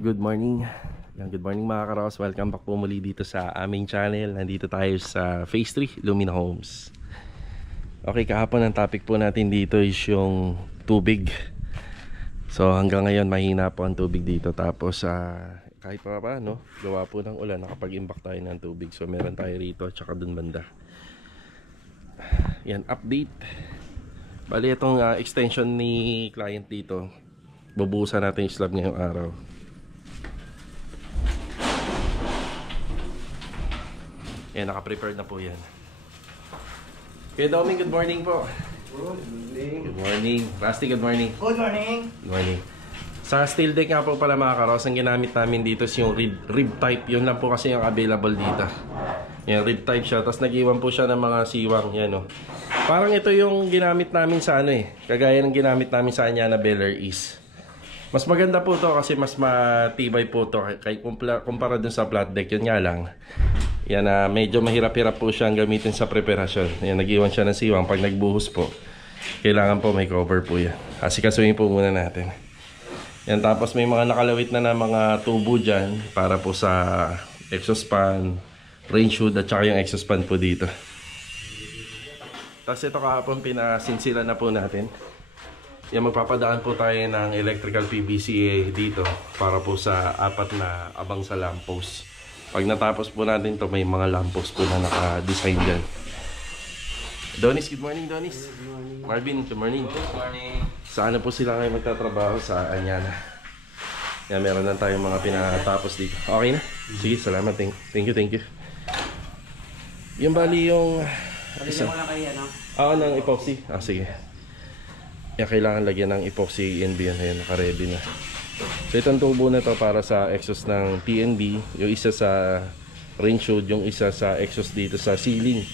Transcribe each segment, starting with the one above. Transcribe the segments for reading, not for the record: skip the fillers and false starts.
Good morning. Good morning mga karos. Welcome back po muli dito sa aming channel. Nandito tayo sa Phase 3, Lumina Homes. Okay, kahapon ang topic po natin dito is yung tubig. So hanggang ngayon mahina po ang tubig dito. Tapos kahit pa no, gawa po ng ulan, nakapag-imbak tayo ng tubig. So meron tayo rito at saka dun banda. Yan, update. Bali itong extension ni client dito, bubuhusan natin yung slab ngayong araw. Yan, naka-prepared na po yan. Kuya Doming, good morning po. Good morning. Good morning. Rusty, good morning. Good morning. Good morning. Sa steel deck nga po pala mga karos, ang ginamit namin dito is yung rib type. Yun lang po kasi yung available dito. Yan, rib type siya. Tapos nag-iwan po siya ng mga siwang. Yan o. Parang ito yung ginamit namin sa ano eh. Kagaya ng ginamit namin sa Anyana Beller East. Mas maganda po to kasi mas matibay po to kumpara dun sa flat deck. Yun nga lang. Yan, medyo mahirap-hirap po siyang gamitin sa preparasyon. Yan, nag-iwan siya ng siwang. Pag nagbuhos po, kailangan po may cover po yan. Asikasuhin po muna natin. Yan, tapos may mga nakalawit na mga tubo dyan para po sa exhaust fan, range hood at saka yung exhaust fan po dito. Tapos ito kahapon pinasinsila na po natin. Yan, magpapadaan po tayo ng electrical PVC dito para po sa apat na abang sa lamppost. Pag natapos po natin to, may mga lamppost po na naka-design dyan. Donis, good morning Donis. Good morning. Marvin, good morning. Good morning. Saan na po sila ngayon magtatrabaho? Sa Anyana. Yan, meron na tayong mga pinatapos dito. Okay na? Sige, salamat. Thank you. Yung bali yung Palitan mo na kayo, ano? ng epoxy. Sige. Yan, kailangan lagyan ng epoxy ENB yan. Ayan, naka-ready na. So itong tubo na to para sa exhaust ng TNB, yung isa sa range hood, yung isa sa exhaust dito sa ceiling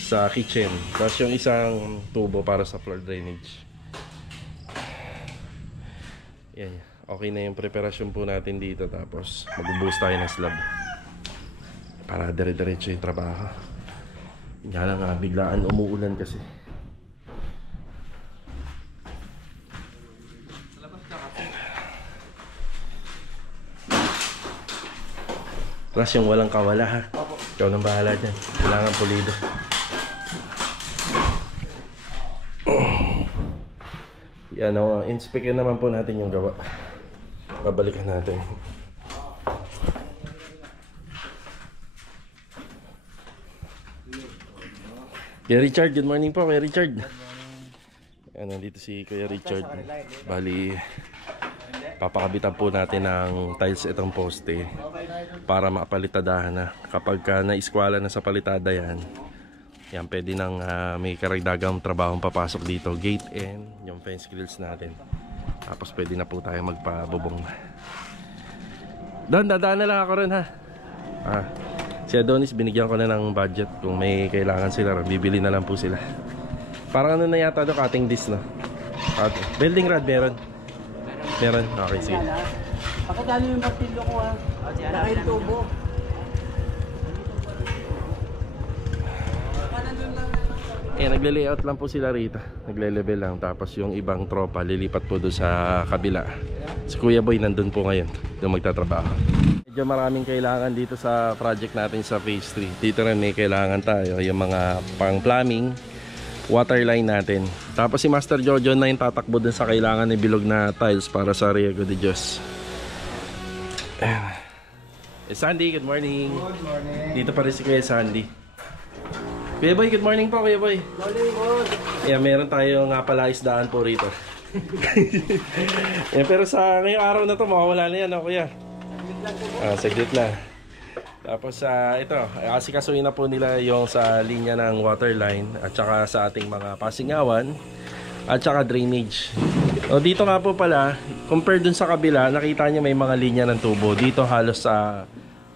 sa kitchen, tapos yung isang tubo para sa floor drainage. Yan, okay na yung preparasyon po natin dito. Tapos magbubuhos tayo ng slab para dire-diretso yung trabaho. Nga lang biglaan umuulan kasi. Plus yung walang kawala ha. Ikaw nang bahala dyan. Kailangan pulido. Yan o. Inspectin naman po natin yung gawa. Babalikan natin. Kuya Richard, good morning po Kuya Richard. Yan, nandito si Kuya Richard. Bali, papakabitan po natin ng tiles itong poste para mapalitadahan na. Kapag naiskwala na sa palitada yan, pwede nang may karagdagang trabahong papasok dito. Gate end, yung fence grills natin. Tapos pwede na po tayo magpabubong. Dadaan na lang ako rin ha. Si Adonis, binigyan ko na ng budget. Kung may kailangan sila, bibili na lang po sila. Parang ano na yata do, cutting disc no? Building rod meron. Meron? Okay, sige. Pakadalo yung martilyo ko, ha? Laka yung tubo. Nagle-layout lang po sila rito. Nagle-level lang. Tapos yung ibang tropa lilipat po doon sa kabila. Si Kuya Boy nandun po ngayon. Doon magtatrabaho. Medyo maraming kailangan dito sa project natin sa Phase 3. Dito rin may kailangan tayo. Yung mga pang plumbing, water line natin. Tapos si Master Jojo na yung tatakbo dun sa kailangan ng bilog na tiles para sa Riego de Dios. Sandy, good morning. Good morning. Dito pa rin si Kuya Sandy. Kuya Boy, good morning po Kuya Boy. Morning, boss. Meron tayo nga pala isdaan po rito. Pero sa ngayong araw na to mawawala na yan, Kuya. Saglit lang. Tapos ito, asikasuhin na po nila yung sa linya ng water line at saka sa ating mga pasingawan at saka drainage. Dito nga po pala, compared dun sa kabila, nakita nyo may mga linya ng tubo. Dito halos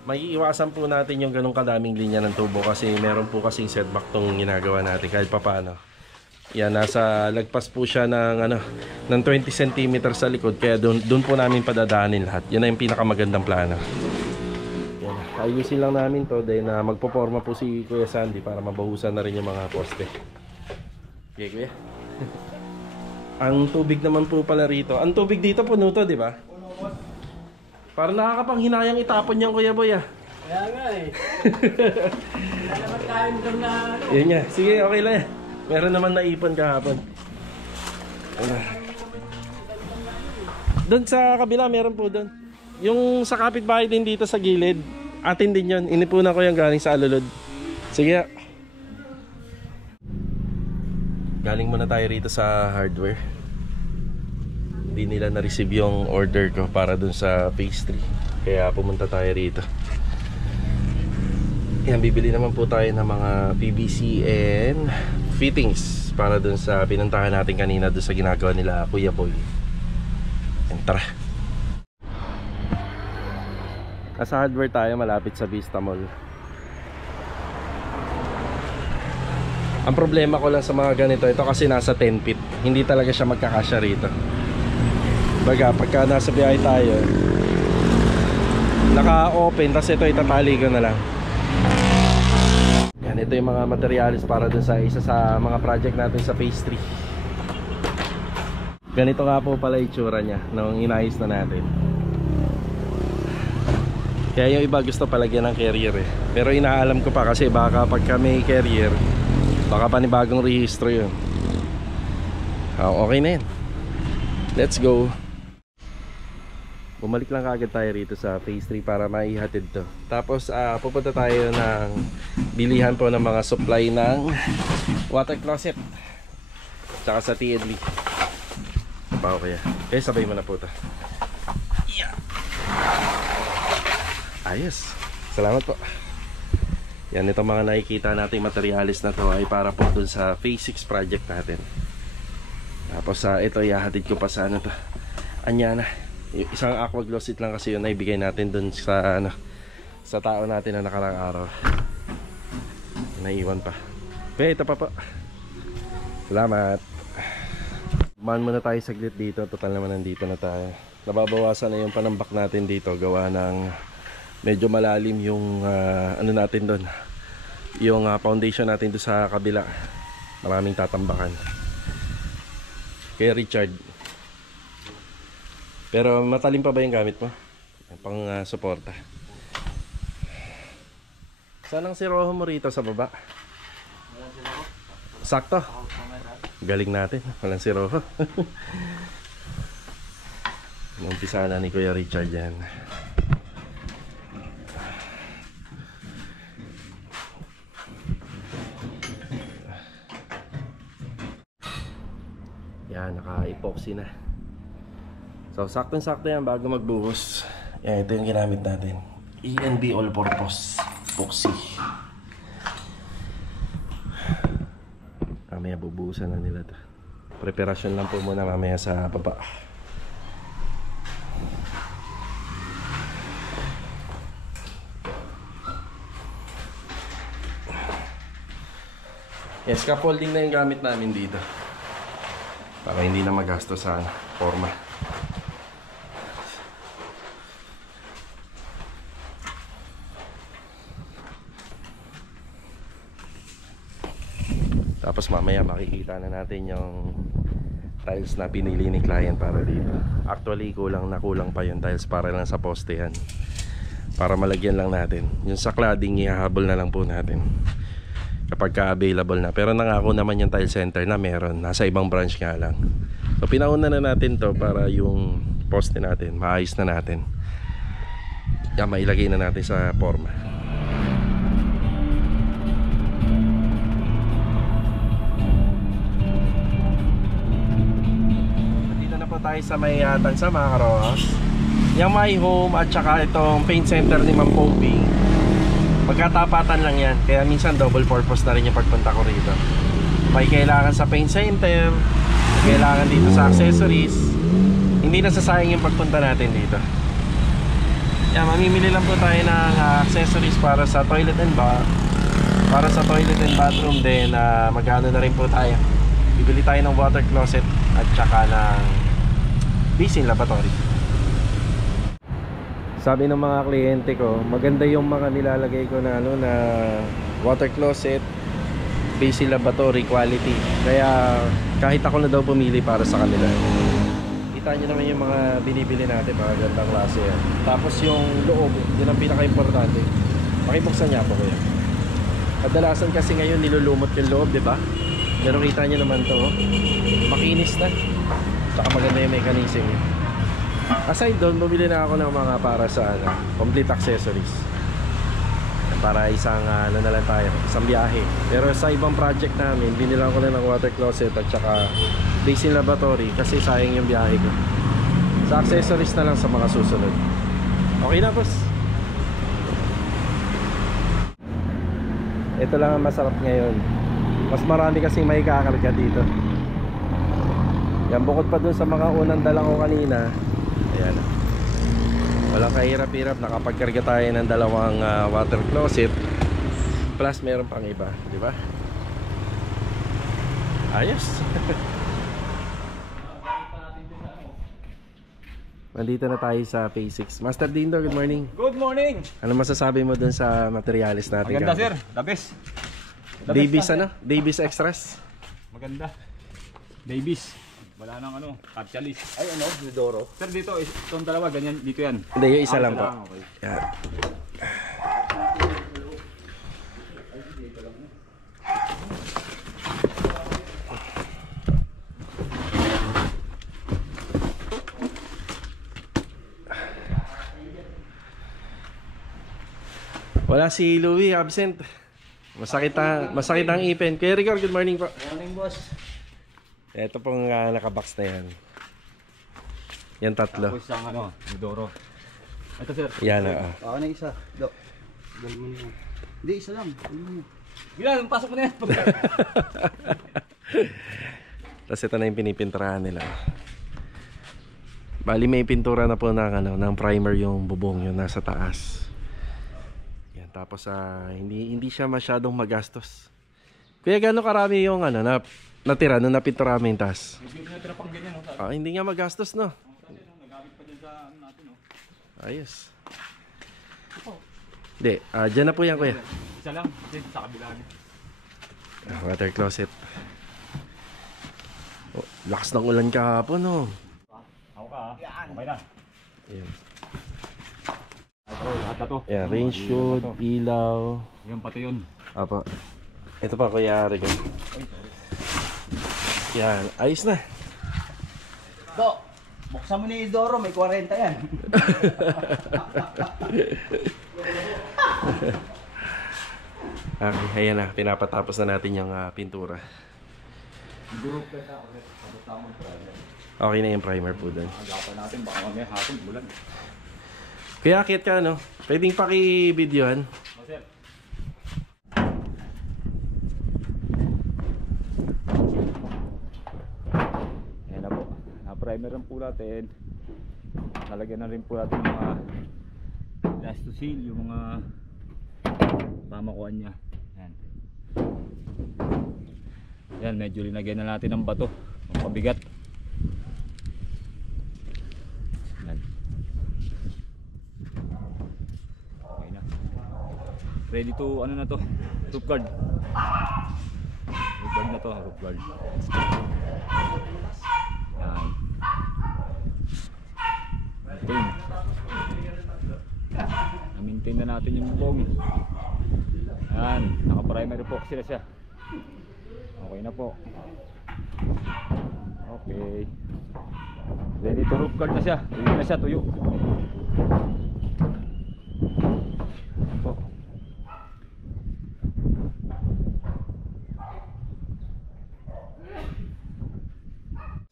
may iwasan po natin yung ganong kadaming linya ng tubo kasi meron po kasing setback tong ginagawa natin kahit papano. Yan, nasa lagpas po siya ng, ng 20 cm sa likod kaya dun po namin padadaanin lahat. Yan na yung pinakamagandang plano. Ayusin lang namin to dahil magpoporma po si Kuya Sandy para mabahusan na rin yung mga poste. Okay, Kuya? Ang tubig naman po pala rito. Ang tubig dito puno to, di ba? Parang nakakapanghinayang itapon yan, Kuya Boy ah. Kaya nga eh. Wala naman tayong doon na ano. Yun nga. Sige, okay lang yan. Meron naman naipon kahapon. Doon sa kabila, meron po doon. Yung sa kapitbahay din dito sa gilid, atin din yun. Inipunan ko yung galing sa alulod. Sige. Galing muna tayo rito sa hardware. Hindi nila na-receive yung order ko para dun sa pastry. Kaya pumunta tayo rito. Yan, bibili naman po tayo ng mga PVC and fittings para dun sa pinuntahan natin kanina dun sa ginagawa nila Kuya Boy. Yan, tara. Nasa hardware tayo malapit sa Vista Mall. Ang problema ko lang sa mga ganito, ito kasi nasa 10 feet. Hindi talaga siya magkakasya rito. Baga, pagka nasa biyahe tayo, naka-open, tapos ito itatali ko na lang. Yan, ito yung mga materials para dun sa isa sa mga project natin sa phase 3. Ganito nga po pala itsura niya nung inayos na natin. Kaya yung iba gusto palagyan ng carrier eh. Pero inaalam ko pa kasi baka pagka may carrier, baka panibagong rehistro yun. Okay na yan. Let's go. Bumalik lang kagad tayo rito sa phase 3 para maihatid to. Tapos pupunta tayo ng bilihan po ng mga supply ng water closet. Tsaka sa TNB. Pa kaya. Okay, sabay mo na po ta. Yeah. Ayos. Salamat po. Yan, itong mga nakikita nating materialis na to ay para po dun sa phase 6 project natin. Tapos ito ihahatid ko pa sa ano to, Anyana. Isang aqua glossite lang kasi yun na ibigay natin dun sa ano, sa tao natin na nakarang araw. Naiwan pa. Okay, ito pa po. Salamat. Man muna tayo saglit dito. Total naman nandito na tayo. Nababawasan na yung panambak natin dito gawa ng medyo malalim yung ano natin doon, yung foundation natin doon sa kabila. Maraming tatambakan kay Richard. Pero matalim pa ba yung gamit mo? Pang suporta. Saan ang siroho mo rito sa baba? Sakto. Galing natin. Walang siroho. Umpisa na ni Kuya Richard yan. Yan, naka-epoxy na. So, saktong-sakto yan bago magbuhos. Yan, ito yung ginamit natin. ENB All-Purpose Epoxy. Mamaya bubuhusan na nila to. Preparasyon lang po muna mamaya sa baba. Yes, scaffolding na yung gamit namin dito. Para hindi na magasto sa forma. Tapos mamaya makikita na natin yung tiles na pinili ni client para dito. Actually kulang pa yung tiles para lang sa poste yan. Para malagyan lang natin. Yung sa cladding ihahabol na lang po natin kapag ka-available na. Pero nangako naman yung tile center na meron. Nasa ibang branch nga lang. So pinauna na natin to para yung poste natin maayos na natin. Yan, mailagay na natin sa forma. Dito na po tayo sa may tansa mga karoas. Yung my home at saka itong paint center ni Ma'am Poby, magkatapatan lang yan. Kaya minsan double purpose na rin yung pagpunta ko rito. May kailangan sa paint center, may kailangan dito sa accessories. Hindi nasasayang yung pagpunta natin dito. Yan, mamimili lang po tayo ng accessories para sa toilet and bath. Para sa toilet and bathroom din, magkano na rin po tayo. Bibili tayo ng water closet at saka ng basin lavatory. Sabi ng mga kliyente ko, maganda yung mga nilalagay ko na ano, na water closet, basin lavatory quality. Kaya kahit ako na daw pumili para sa kanila. makikita nyo naman yung mga binibili natin, mga gandang klase yan. Tapos yung loob, yun ang pinaka-importante. Pakibuksan niya po kuya. Kadalasan kasi ngayon nilulumot yung loob, di ba? Pero kita nyo naman to, makinis na. Saka maganda yung mechanism. Aside doon, bumili na ako ng mga para sa complete accessories. Para isang ano na lang tayo, isang biyahe. Pero sa ibang project namin, binilang ko na ng water closet at saka basin lavatory kasi sayang yung biyahe ko. Sa accessories na lang sa mga susunod. Okay na boss. Ito lang ang masarap ngayon. Mas marami kasing may kakarga dito. Yan, bukod pa dun sa mga unang dala ko kanina. Ayan. Walang kahirap-hirap, nakapagkarga tayo ng dalawang water closet. Plus meron pang iba, di ba? Ayos. Nandito na tayo sa Phase 6. Master Dindo, good morning. Good morning. Ano masasabi mo dun sa materialis natin? Maganda sir, the best. Davies ano? Davies Extras? Maganda. Davies. Wala nang ano, Capchalis. Ay ano, Lidoro. Sir dito, itong dalawa, ganyan, dito yan. Hindi, yung isa lang po. Okay. Yan. Wala si Louie, absent. Masakit ang ipin. Kuya Rigor, good morning po. Morning boss. Ito pong nakabox na yan. Yan tatlo. Tapos ang ano, Lidoro. Ito sir. Yan Ako na isa. Do. Dali mo na. Hindi, isa lang. Bilang, pasok mo na yan. Tapos ito na yung pinipinturahan nila. Bali may pintura na po ng primer yung bubong yung nasa taas. Yan, tapos hindi siya masyadong magastos. Kaya gano'ng karami yung natira nung napintura mo yung taas? Hindi na tira pang ganyan. Hindi nga magastos, no? Nagamit pa dyan sa ano natin. Ayos. Hindi, dyan na po yan kuya. Isa lang, kasi sa kabila. Water closet. Oh, lakas ng ulan kahapon, no? Ako ka ha. Okay na. Ayan. Ito, lahat na to. Ayan, rain shoot, ilaw. Yan pati yun. Apa. Ito pa kuya Rico. Yan, ayos na. Do, buksan mo ni Lidoro, may 40 yan. Okay, ayan na, pinapatapos na natin yung pintura. Okay na yung primer po dun. Agapan natin, baka mamaya hapon, bulan. Kaya akit ka, no? Pwedeng paki-videohan. Sir. Ayan na po. Na-primer lang po natin. Nalagyan na rin po natin yung mga last to seal, yung mga pamakuan niya. Ayan. Ayan, medyo linagyan na natin ng bato. Ang pabigat. Ayan. Okay na. Ready to, ano na to? Roof guard. Roof guard na to, roof guard. Ayan. Na-maintain na natin yung bubong. Ayan, naka-primary epoxy na siya. Okay na po. Okay. Ready to roof guard na siya. Tuyo na siya, tuyo. Po.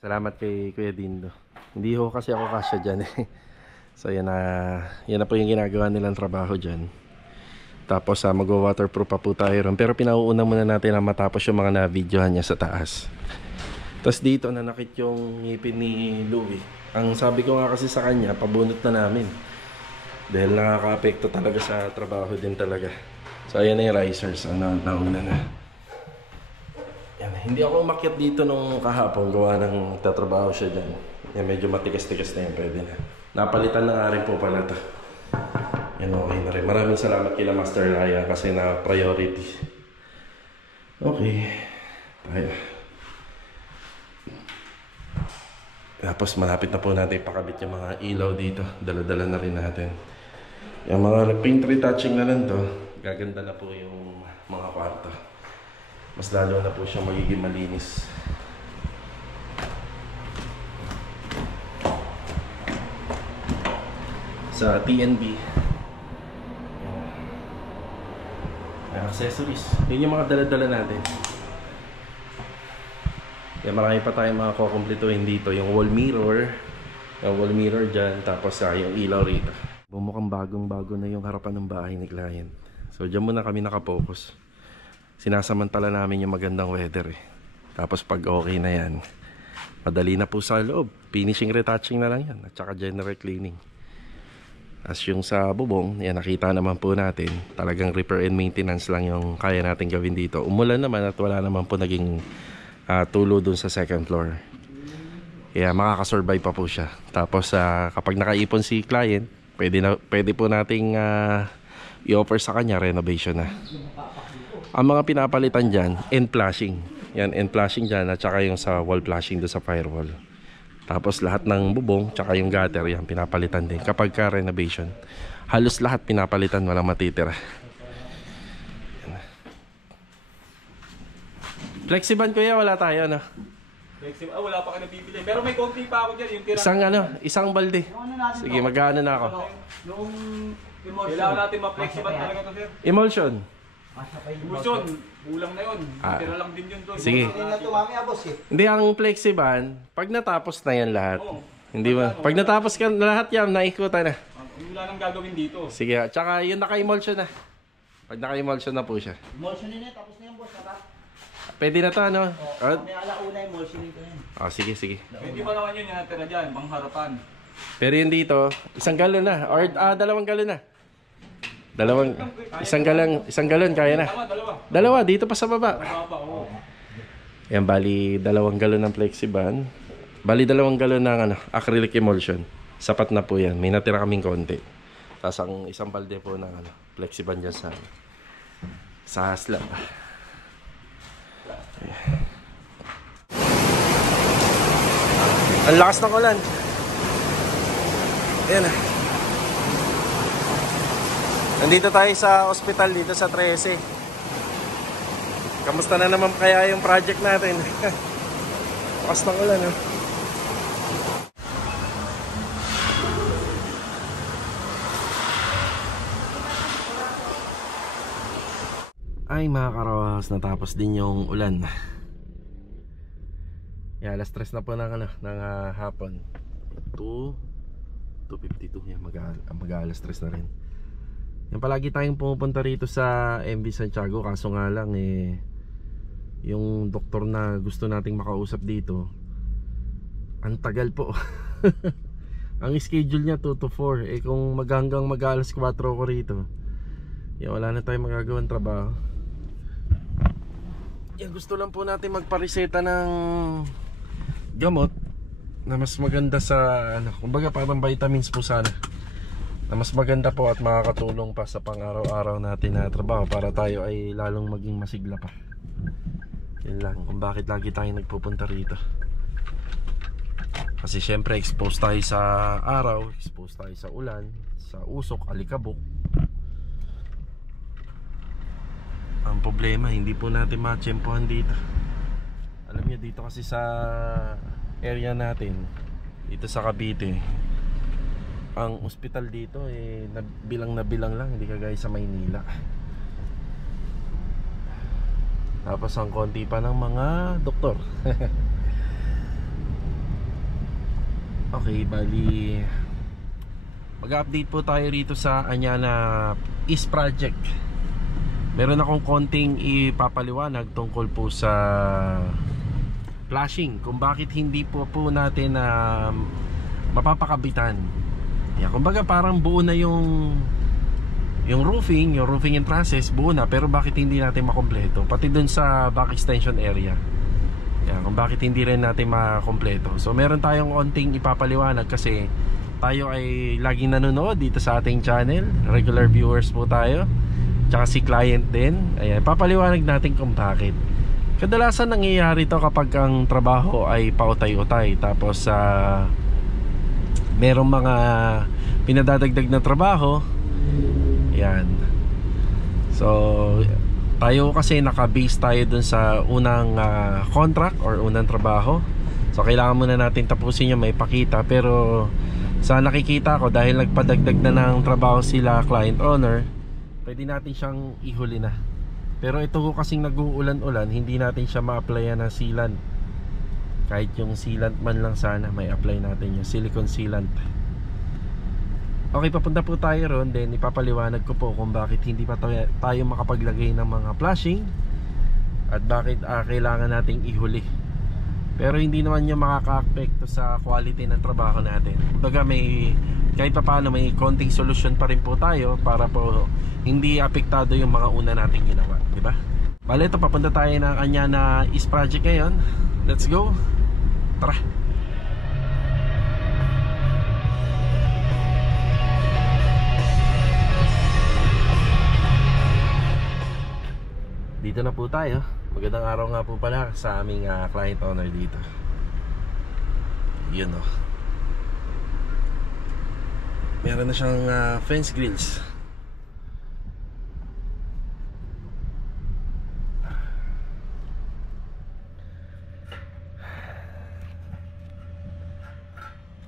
Salamat kay Kuya Dindo. Hindi ho kasi ako kasya dyan eh. So yan na po yung ginagawa nilang trabaho dyan. Tapos mag-waterproof pa po tayo ron. Pero pinauuna muna natin na matapos yung mga na-videohan niya sa taas. Tapos dito nanakit yung ngipin ni Louie. Ang sabi ko nga kasi sa kanya, pabunot na namin. Dahil nakaka-apekto talaga sa trabaho din talaga. So ayan na yung risers. Nauna na. Yan. Hindi ako umakyat dito nung kahapon. Gawa ng tatrabaho siya dyan. Yan, medyo matigas-tigas na yan. Pwede na. Napalitan na nga rin po pala ito. Yan, okay na rin. Maraming salamat kila Master Raya kasi na priority. Okay. Tayo. Tapos malapit na po natin ipakabit yung mga ilaw dito. Dala-dala na rin natin. Yung mga paint retouching na lang to, gaganda na po yung mga kwarto. Mas lalo na po siya magiging malinis. Sa TNB. May accessories. Yun yung mga dala-dala natin. Yan, marami pa tayong mga kukumpletuhin dito. Yung wall mirror dyan, tapos yung ilaw rito. Bumukhang bagong-bago na yung harapan ng bahay ni client. So dyan muna kami nakapokus. Sinasamantala namin yung magandang weather eh. Tapos pag okay na yan, madali na po sa loob. Finishing retouching na lang yan, at saka general cleaning. As yung sa bubong, yan nakita naman po natin, talagang repair and maintenance lang yung kaya natin gawin dito. Umulan naman at wala naman po naging tulo dun sa second floor. Kaya makakasurvive pa po siya. Tapos kapag nakaipon si client, pwede po nating i-offer sa kanya renovation na. Ang mga pinapalitan dyan, end flashing. Yan, end flashing dyan at saka yung sa wall flashing doon sa firewall. Tapos lahat ng bubong, tsaka yung gutter, yan, pinapalitan din. Kapag ka renovation, halos lahat pinapalitan, walang matitira. Flexiban kuya, wala tayo, no? Flexible, wala pa ka nabibili. Pero may konti pa ako dyan. Yung tira. Isang balde. Sige, mag-ano na ako. Yung emulsion. Kailangan natin ma-flexible talaga to, sir. Emulsion. Emulsion, kulang na yun. Tira lang din yun doon. Sige. Hindi, ang flexiban, pag natapos na yan lahat. Hindi ba? Pag natapos ka na lahat yan, naikutan na. Wala nang gagawin dito. Sige, tsaka yun naka-emulsion na. Pag naka-emulsion na po siya. Emulsion na tapos na yung boss, tara. Pwede na to, ano? May alauna emulsion ko yan. Sige, sige. Pwede pa naman yun yung natira dyan, pang harapan. Pero yun dito, isang galon na. Or 2 galon na. Isang galon kaya na. Dalawa, dito pa sa baba. Yan, bali 2 galon ng Flexiban. Bali 2 galon ng acrylic emulsion. Sapat na po yan. May natira kaming konti. Tapos ang isang balde po ng Flexiban dyan sa slab. Ang lakas ng ulan. Ayan na. Nandito tayo sa ospital dito sa 13. Kamusta na naman kaya yung project natin? Lakas ng ulan, no? Ay mga karawas, natapos din yung ulan. Yeah, alas 3 na po ng hapon. 2:52 yan, mag-alas 3 na rin. Yan, palagi tayong pumupunta rito sa MV Santiago, kaso nga lang yung doktor na gusto nating makausap dito, ang tagal po. Ang schedule niya 2 to 4. Kung hanggang mag-alas 4 ko rito, yan, wala na tayong magagawang trabaho. Yan, gusto lang po natin magpareseta ng gamot na mas maganda sa kumbaga parang vitamins po sana, na mas maganda po at makakatulong pa sa pang-araw-araw natin na trabaho para tayo ay lalong maging masigla pa. Yun lang kung bakit lagi tayo nagpupunta rito. Kasi syempre exposed tayo sa araw, exposed tayo sa ulan, sa usok, alikabok. Ang problema, hindi po natin matsyempohan dito. Alam niyo, dito kasi sa area natin, dito sa Cavite, ang ospital dito bilang lang, hindi kagaya sa Maynila. Tapos ang konti pa ng mga doktor. Okay, bali mag-update po tayo rito sa Anyana East Project. Meron akong konting ipapaliwanag tungkol po sa flashing, kung bakit hindi po natin mapapakabitan. Yeah, kumbaga parang buo na yung roofing in process, buo na, pero bakit hindi natin makompleto pati dun sa back extension area. Yeah, kung bakit hindi rin natin makompleto. So meron tayong konting ipapaliwanag kasi tayo ay laging nanonood dito sa ating channel, regular viewers po tayo, tsaka si client din. Ayan, papaliwanag natin kung bakit. Kadalasan nangyayari to kapag ang trabaho ay pautay-utay. Tapos merong mga pinadadagdag na trabaho. Yan. So tayo kasi naka-base tayo dun sa unang contract or unang trabaho. So kailangan muna natin tapusin yung maipakita. Pero sa nakikita ko, dahil nagpadagdag na ng trabaho sila client owner, pwede natin siyang ihuli na. Pero ito ko kasing nag-uulan-ulan, hindi natin siya ma-applyan ng sealant. Kahit yung sealant man lang sana, may apply natin yung silicone sealant. Okay, papunta po tayo ron. Then ipapaliwanag ko po kung bakit hindi pa tayo makapaglagay ng mga flashing at bakit kailangan nating ihuli. Pero hindi naman yung makaka-apekto sa quality ng trabaho natin. Kumbaga kahit pa paano may konting solusyon pa rin po tayo para po hindi apektado yung mga una nating ginawa, di ba? Bale, ito papunta tayo ng Anyana East Project ngayon. Let's go. Tara. Dito na po tayo. Magandang araw nga po pala sa aming client owner dito. Yun o. Meron na siyang fence grills.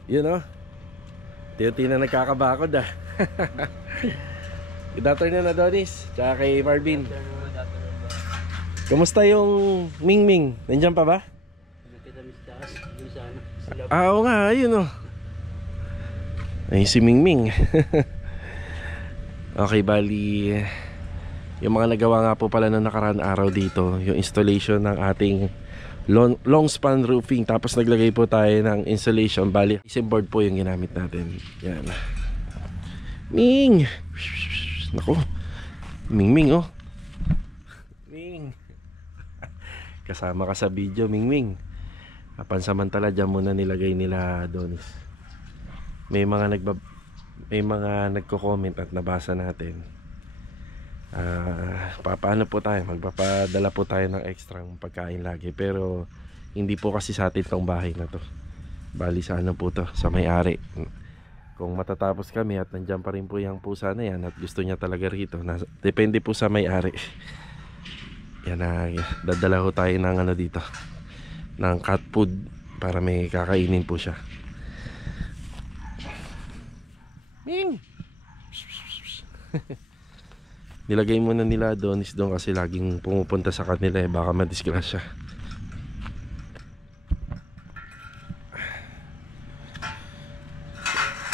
Yun o. Tiyuti na nagkakabakod Good afternoon Adonis. Tsaka kay Marvin. Kamusta yung Mingming? Nandiyan pa ba? Oo nga, ayun o. Ay si Mingming. Okay, bali yung mga nagawa nga po pala noong nakaraan araw dito, yung installation ng ating long span roofing. Tapos naglagay po tayo ng insulation. Bali, isim board po yung ginamit natin. Yan. Ming! Naku, Mingming oh. Ming! Kasama ka sa video, Mingming. Pansamantala dyan muna nilagay nila Adonis. May mga nagko-comment at nabasa natin. Paano po tayo? Magpapadala po tayo ng ekstrang pagkain lagi. Pero hindi po kasi sa atin tong bahay na to. Bali sa ano po to, sa may-ari. Kung matatapos kami at nandyan pa rin po yung pusa na yan at gusto niya talaga rito, depende po sa may-ari. Yan na, dadala ho tayo ng ano dito, ng cat food para may kakainin po siya. Ming! Nilagay muna nila Adonis doon kasi laging pumupunta sa kanila baka madisgrasya.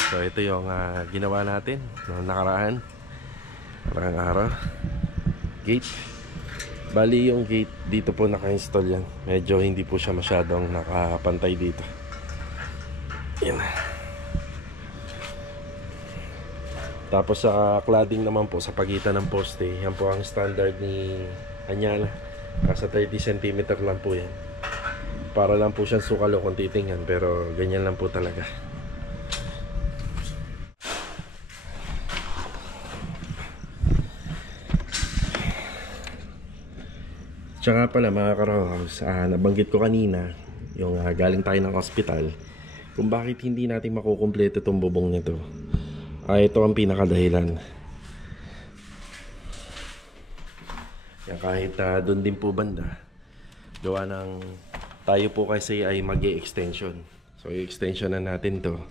So ito yung ginawa natin noong nakaraan araw. Gate. Bali yung gate dito po naka-install yan. Medyo hindi po siya masyadong nakapantay dito. Yan. Tapos sa cladding naman po sa pagitan ng poste, yan po ang standard ni Anyana. Nasa 30 cm lang po yan. Para lang po siyang sukalo kung titingnan, pero ganyan lang po talaga. Tsaka pala mga ka-Rouse, nabanggit ko kanina yung galing tayo ng hospital kung bakit hindi natin makukumpleto itong bubong nito. Ito ang pinakadahilan. Yan, kahit doon din po banda, gawa ng tayo po kasi ay mag-e-extension. So i-extension na natin to.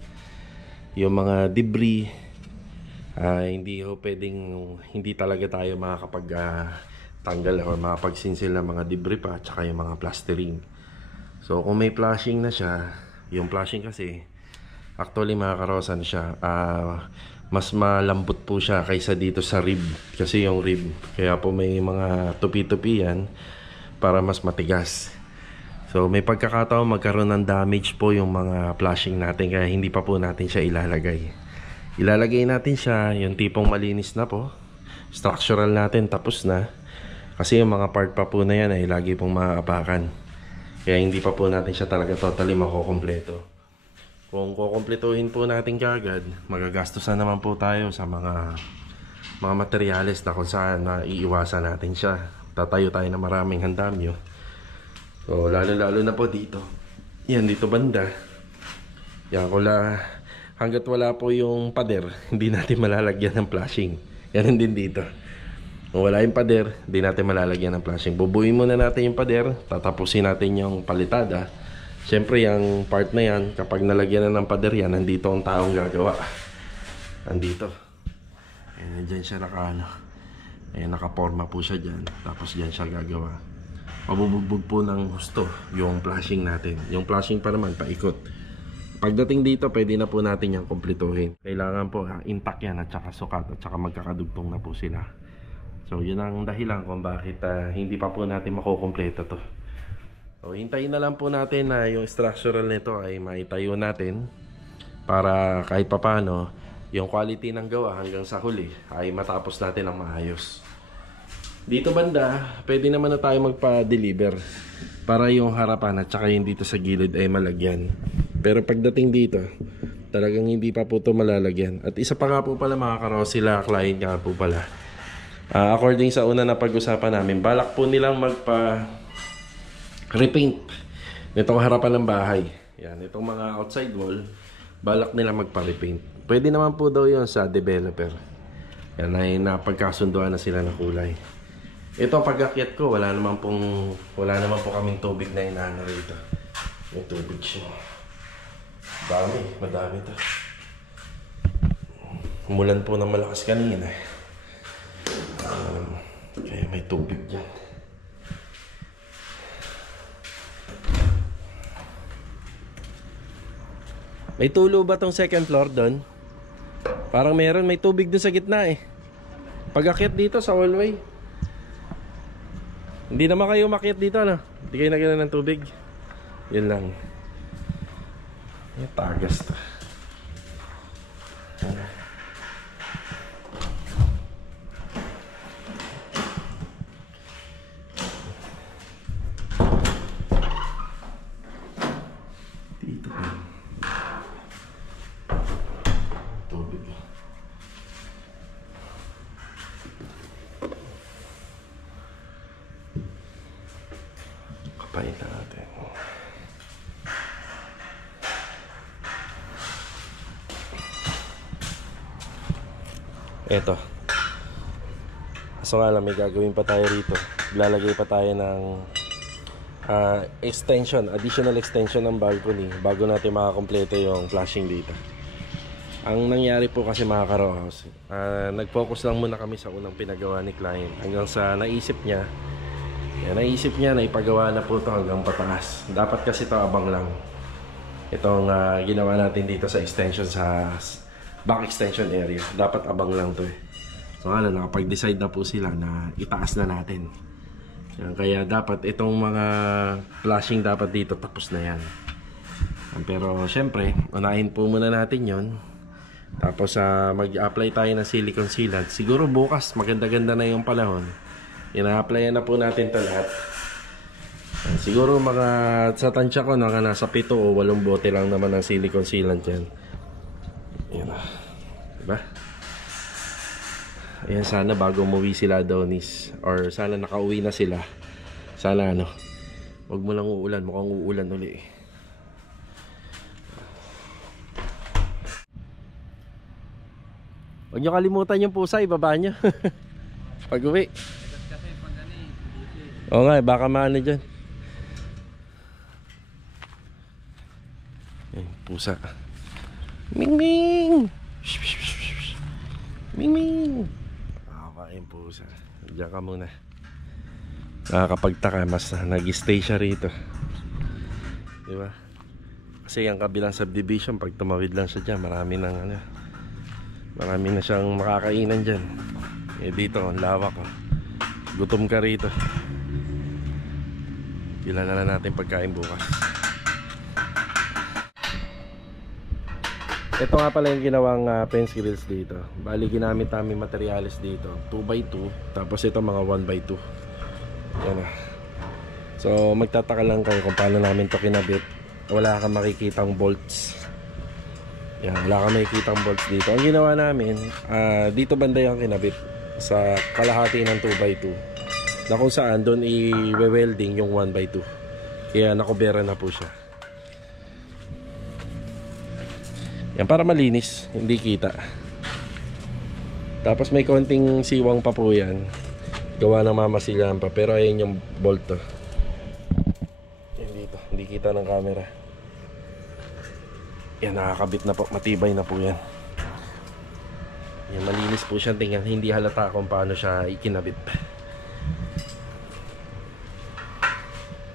Yung mga debris, hindi ho pwedeng, hindi talaga tayo makakapag tanggal o makapagsinsil ng mga debris pa, tsaka yung mga plastering. So kung may flashing na siya, yung flashing kasi actually mga karosan siya, mas malambot po siya kaysa dito sa rib. Kasi yung rib, kaya po may mga tupi-tupi yan para mas matigas. So may pagkakataon magkaroon ng damage po yung mga flashing natin, kaya hindi pa po natin siya ilalagay. Ilalagay natin siya yung tipong malinis na po, structural natin tapos na. Kasi yung mga part pa po na yan ay lagi pong maaapakan. Kaya hindi pa po natin siya talaga totally makukompleto. Kung kukumpletuhin po natin kagad, magagastusan naman po tayo sa mga materyales na kung saan na iiwasan natin siya. Tatayo tayo na maraming handamyo So lalo na po dito. Yan dito banda. Yan hanggat wala po yung pader, hindi natin malalagyan ng flashing. Yan din dito. Kung wala yung pader, hindi natin malalagyan ng flashing. Bubuin muna natin yung pader, tatapusin natin yung palitada. Siyempre yung part na yan, kapag nalagyan na ng pader yan, nandito ang taong gagawa. Nandito. Ayan, dyan siya nakaporma po siya dyan. Tapos dyan siya gagawa. Pabubugbog po ng husto yung flashing natin. Yung flashing pa naman, paikot. Pagdating dito, pwede na po natin yung kumpletuhin. Kailangan po intact yan at saka sukat at saka magkakadugtong na po sila. So yun ang dahilan kung bakit hindi pa po natin makukumpleto to. So hintayin na lang po natin na yung structural nito ay maitayo natin para kahit papano yung quality ng gawa hanggang sa huli ay matapos natin ang maayos. Dito banda, pwede naman na tayo magpa-deliver para yung harapan at saka yung dito sa gilid ay malagyan. Pero pagdating dito, talagang hindi pa po ito malalagyan. At isa pa nga po pala mga karos, sila client nga po pala. According sa una na pag-usapan namin, balak po nilang magpa-repaint nitong harapan ng bahay. Yan, itong mga outside wall, balak nilang magpa-repaint. Pwede naman po daw yun sa developer. Yan ay napagkasunduan na sila ng kulay. Ito pag-akyat ko, wala naman po kaming tubig na inaano rito. May tubig siya. Madami ito. Umulan po ng malakas kanina. Kaya may tubig dyan. May tulo ba tong second floor doon? Parang meron, may tubig doon sa gitna eh. Pag-akyat dito sa hallway. Hindi naman kayo umakyat dito, no? Hindi kayo nagyan ng tubig. Yun lang. Yung tagas to. Dito pa. Tubig. Kapain na natin. Eto. So nga lang, may gagawin pa tayo rito. Lalagay pa tayo ng additional extension ng balcony bago natin makakompleto yung flashing dito. Ang nangyari po kasi mga ka-rowhouse, nag-focus lang muna kami sa unang pinagawa ni client hanggang sa naisip niya na ipagawa na po ito hanggang pataas. Dapat kasi ito abang lang. Itong ginawa natin dito sa extension, sa back extension area. Dapat abang lang to eh. So nakapag-decide na po sila na itaas na natin. Yan, kaya dapat itong mga flashing dapat dito tapos na yan. Pero syempre, unahin po muna natin yon. Tapos mag-apply tayo ng silicone sealant. Siguro bukas, maganda-ganda na yung panahon. Ina-applyan na po natin ito lahat. Siguro sa tansya ko, nasa 7 o 8 bote lang naman ng silicone sealant yan. Yan na. Diba? Ayan, sana bago umuwi sila Donis, or sana nakauwi na sila. Sana wag mo lang uulan. Mukhang uulan uli eh. Huwag nyo kalimutan yung pusa, ibaba nyo. Pag uwi. Oo nga, baka maano dyan. Ayan, pusa. Ming Ming! Ming Ming! Yung pusa. Diyan ka muna. Nakakapagtaka, mas nag-stay siya rito. Diba? Kasi yung kabilang subdivision, pag tumawid lang siya dyan, marami na siyang makakainan dyan. Eh dito, ang lawak ko. Gutom ka rito. Ilan na natin pagkain bukas. Ito nga pala yung ginawang fence grills dito. Bali ginamit namin materials dito 2x2. Tapos ito mga 1x2. Yan na. So magtataka lang kayo kung paano namin to kinabit. Wala kang makikitang bolts. Yan, wala kang makikitang bolts dito. Ang ginawa namin, dito banda yung kinabit sa kalahati ng 2x2. Na kung saan doon i-welding yung 1x2. Kaya nakubera na po siya. Yan, para malinis, hindi kita. Tapos may konting siwang pa po yan. Gawa ng mamasilahan pa. Pero ayan yung bolt to. Yan dito, hindi kita ng camera. Yan, nakakabit na po. Matibay na po yan. Yan, malinis po siya. Tingnan, hindi halata kung paano siya ikinabit.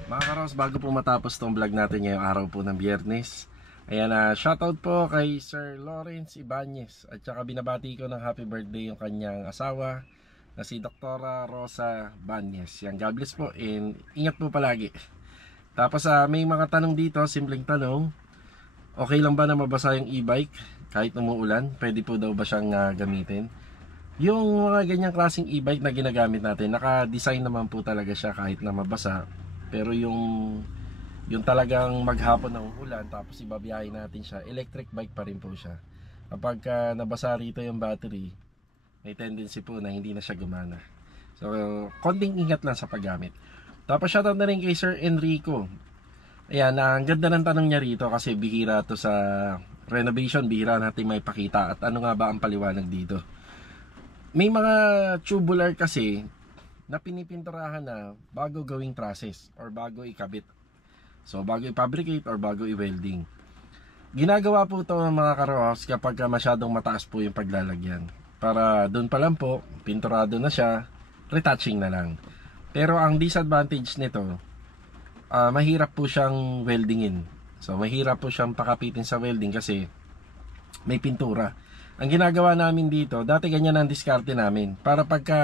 Mga karos, bago po matapos tong vlog natin ngayong araw po ng Biyernes, ayan, shoutout po kay Sir Lawrence Ibanez. At saka binabati ko ng happy birthday yung kanyang asawa na si Dr. Rosa Banez. Yan, God bless po and ingat po palagi. Tapos may mga tanong dito, simpleng tanong. Okay lang ba na mabasa yung e-bike kahit umuulan? Pwede po daw ba siyang gamitin? Yung mga ganyang klaseng e-bike na ginagamit natin, naka-design naman po talaga siya kahit na mabasa. Pero yung talagang maghapon ng ulan tapos ibabiyahin natin siya, electric bike pa rin po siya. Kapag nabasa rito yung battery, may tendency po na hindi na siya gumana. So, konting ingat lang sa paggamit. Tapos shoutout na rin kay Sir Enrico. Ayan, ang ganda ng tanong niya rito kasi bihira to sa renovation, bihira natin may pakita. At ano nga ba ang paliwanag dito? May mga tubular kasi na pinipinturahan na bago gawing process or bago ikabit. So bago i-fabricate or bago i-welding. Ginagawa po ito ng mga karos kapag masyadong mataas po yung paglalagyan. Para doon pa lang po, pinturado na siya, retouching na lang. Pero ang disadvantage nito, mahirap po siyang weldingin. So mahirap po siyang pakapitin sa welding kasi may pintura. Ang ginagawa namin dito, dati ganyan ang diskarte namin. Para pagka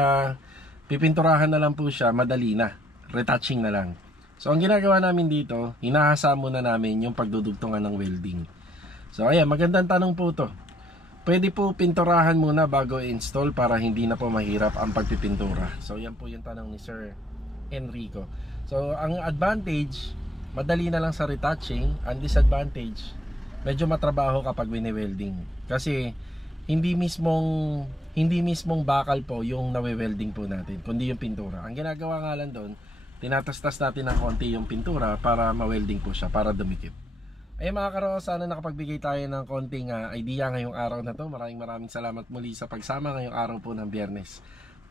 pipinturahan na lang po siya, madali na. Retouching na lang. So ang ginagawa namin dito, hinahasa muna namin yung pagdudugtungan ng welding. So ayan, magandang tanong po to. Pwede po pinturahan muna bago i-install para hindi na po mahirap ang pagpipintura. So yan po yung tanong ni Sir Enrico. So ang advantage, madali na lang sa retouching. Ang disadvantage, medyo matrabaho kapag wini-welding. Kasi hindi mismong bakal po yung nawe-welding po natin, kundi yung pintura. Ang ginagawa nga lang doon, tinatastas natin ng konti yung pintura para ma-welding po siya, para dumikit. Ay mga karos, sana nakapagbigay tayo ng konting idea ngayong araw na to. Maraming salamat muli sa pagsama ngayong araw po ng Biyernes.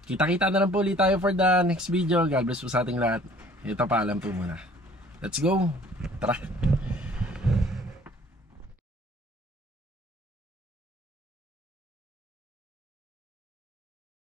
Kita-kita na lang po ulit tayo for the next video. God bless po sa ating lahat. Ito, paalam po muna. Let's go! Tara!